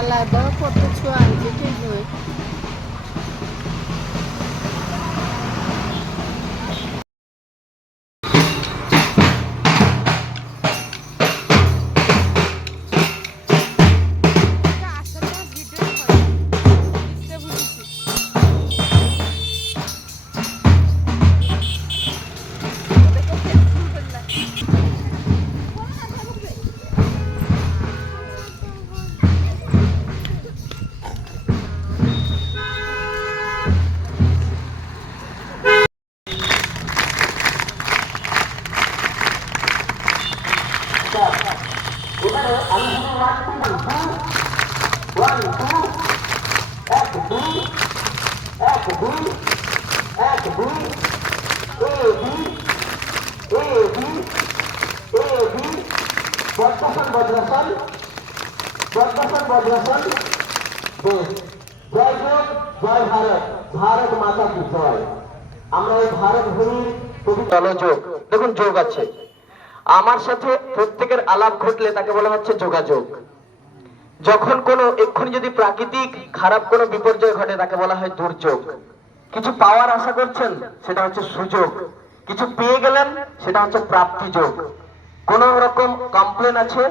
আলাদা কত ছোঁয়া আনছে ঠিক নয়। জয় যোগ জয় ভারত, ভারত মাতা কি জয়। আমরা এই ভারত ভূমির যোগ, দেখুন যোগ আছে আমার সাথে প্রত্যেকের আলাপ ঘটলে তাকে বলা হচ্ছে যোগাযোগ। যখন কোনো এক্ষুনি যদি প্রাকৃতিক খারাপ কোনো বিপর্যয় ঘটে তাকে বলা হয় দুর্যোগ। কিছু পাওয়ার আশা করছেন সেটা হচ্ছে সুযোগ, কিছু পেয়ে গেলেন সেটা হচ্ছে প্রাপ্তি যোগ। কোন রকম কমপ্লেন আছে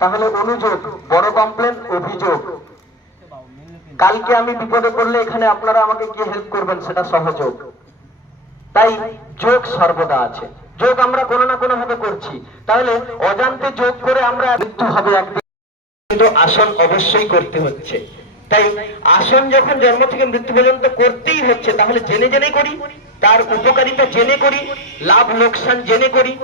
তাহলে অনুযোগ, বড় কমপ্লেন অভিযোগ। কালকে আমি বিপদে পড়লে এখানে আপনারা আমাকে কি হেল্প করবেন সেটা সহযোগ। তাই যোগ সর্বদা আছে, যোগ আমরা কোনো না কোনো ভাবে করছি। তাহলে অজান্তে যোগ করে আমরা মৃত্যু হবে একদিন, কিন্তু আসন অবশ্যই করতে হচ্ছে। তাই আসন যখন জন্ম থেকে মৃত্যু পর্যন্ত করতেই হচ্ছে তাহলে জেনে জেনে করি, তার উপকারিতা জেনে করি, লাভ লোকসান জেনে করি।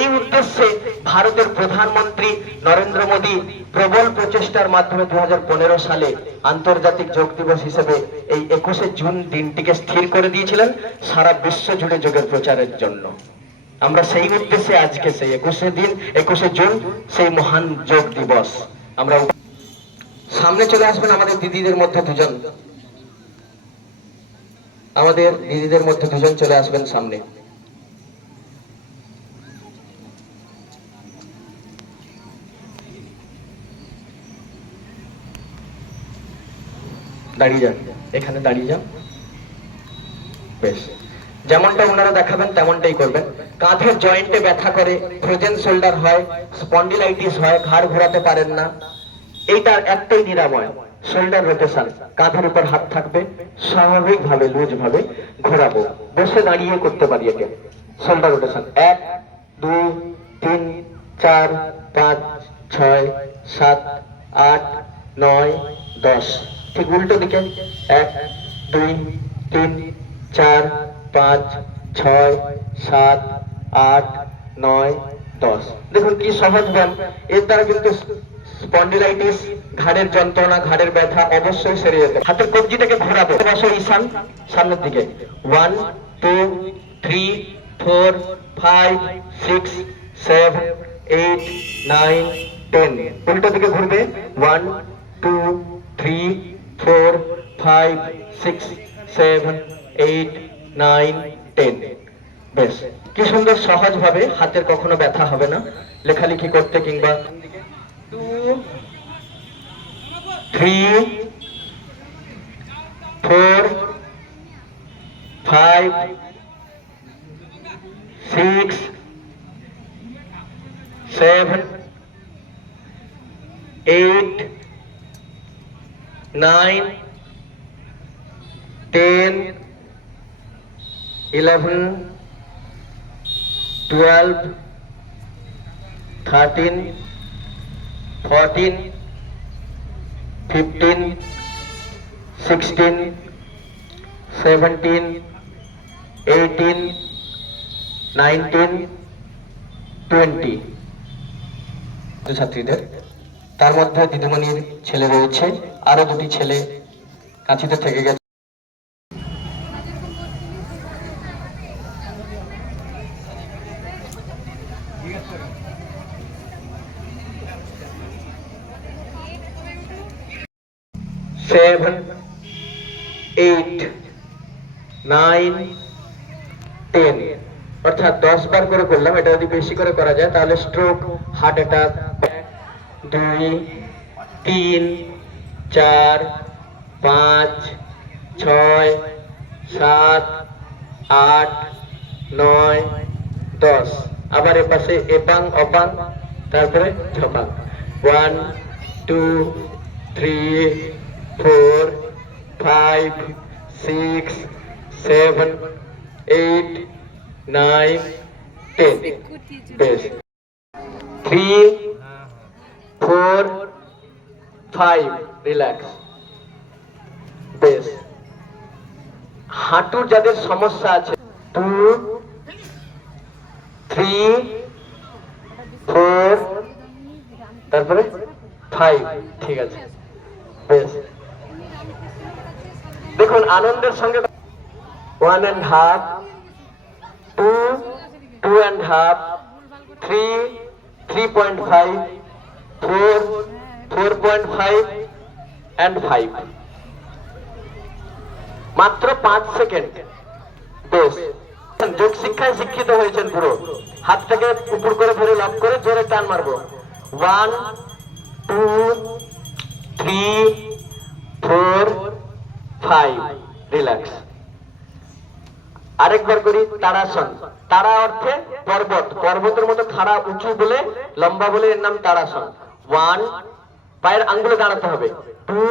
এই উদ্দেশ্যে ভারতের প্রধানমন্ত্রী নরেন্দ্র মোদী প্রবল প্রচেষ্টার মাধ্যমে 2015 সালে আন্তর্জাতিক যোগ দিবস হিসেবে এই 21শে জুন দিনটিকে স্থির করে দিয়েছিলেন সারা বিশ্ব জুড়ে যোগের প্রচারের জন্য। আমরা সেই উদ্দেশ্যে আজকে সেই 21শে জুন সেই মহান যোগ দিবস আমরা। সামনে চলে আসবেন আমাদের দিদিদের মধ্যে দুজন, আমাদের দিদিদের মধ্যে দুজন চলে আসবেন সামনে। দাঁড়িয়ে যান, এখানে দাঁড়িয়ে যান। বেশ, যেমনটা ওনারা দেখাবেন তেমনটাই করবেন। কাঁধের জয়েন্টে ব্যথা করে, ফ্রোজেন শোল্ডার হয়, স্পন্ডিলাইটিস হয়, ঘাড় ঘোরাতে পারেন না, এইটার একটাই নিরাময়, শোল্ডার রোটেশন। কাঁধের উপর হাত থাকবে, স্বাভাবিকভাবে লুজ ভাবে ঘোরাবো, বসে দাঁড়িয়ে করতে পারি একে। Shoulder rotation 1 2 3 4 5 6 7 8 9 10। ঠিক উল্টো দিকে 1 2 3 4 5 6 7 8 9 10। দেখুন কি সহজ ব্যায়াম। এর দ্বারা কিন্তু স্পন্ডিলাইটিস, ঘাড়ের যন্ত্রণা, ঘাড়ের ব্যথা অবশ্যই সেরে যেতে। হাতের কবজিটাকে ঘোরাবো, বসো ঈশান সামনের দিকে। 1 2 3 4 5 6 7 8 9 10। উল্টো দিকে ঘুরবে, 1 2 3 4 5 6 7 8 9 10। বেশ, কি সুন্দর সহজ ভাবে, হাতের কখনো ব্যথা হবে না লেখালেখি করতে কিংবা। 2 3 4 5 6 7 8 9 10 11 12 13 14 15 16 17 18 19 20। ছাত্রীদের, তার মধ্যে দিদিমণির ছেলে রয়েছে, আরো দুটি ছেলে কাছিতে থেকে গেছে। সেভেন 8 9 10, অর্থাৎ 10 বার করে করলাম। এটা যদি বেশি করে করা যায় তাহলে স্ট্রোক, হার্ট অ্যাটাক, 2 তিন, চার, পাঁচ, ছয়, সাত, আট, নয়, 10। আবার এপাশে এপাং অপাং, তারপরে ঝপাং। 1 2 3 4 5 6 7 8 9 10। বেশ। 3 4 5 রিল্যাক্স। বেশ। হাঁটুর যাদের সমস্যা আছে 2 3 4 তারপরে 5। ঠিক আছে, বেশ। দেখুন আনন্দের সঙ্গে 1.5 2 2.5 3 3.5 4 4.5 and 5। মাত্র 5 সেকেন্ড। বেশ, যোগ শিক্ষায় শিক্ষিত হয়েছেন পুরো। হাতটাকে উপর করে ধরে লক করে জোরে টান মারবো। 1 2 3 4 5 রিল্যাক্স। আরেকবার করি তাড়াসন। তারা অর্থে পর্বত, পর্বতের মতো খাড়া উঁচু বলে লম্বা বলে এর নাম তাড়াসন। 1 পায়ের আঙ্গুলে দাঁড়াতে হবে। 2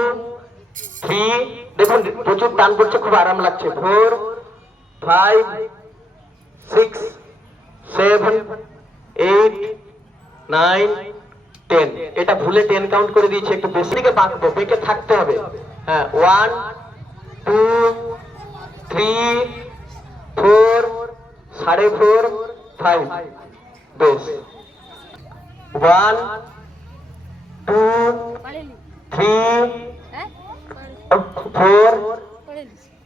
3 দেখুন প্রচুর টান পড়ছে, খুব আরাম লাগছে। 4 5 6 7 8 9 10। এটা ভুলে 10 কাউন্ট করে দিয়েছি, একটু বেশি দিকে বাঁকবো, বেঁকে থাকতে হবে। হ্যাঁ 1 2 3 4 4.5 5। বেশ। 1 2 3 4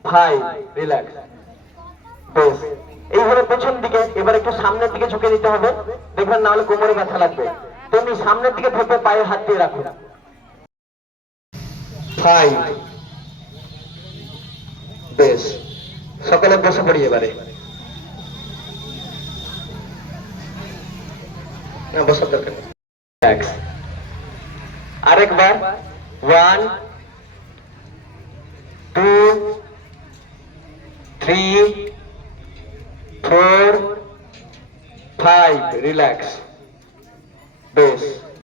5 রিল্যাক্স। বেশ, এইভাবে পেছন দিকে। এবার একটু সামনের দিকে ঝুঁকে নিতে হবে, দেখবেন না হলে কোমরে ব্যথা লাগবে। তেমনি সামনের দিকে থেকে পায়ে হাত দিয়ে রাখুন। 5। বেশ, সকলে বসে পড়ি এবারে। না বসার দরকার নেই। আরেকবার 1 2 3 4 5 রিল্যাক্স। বেশ,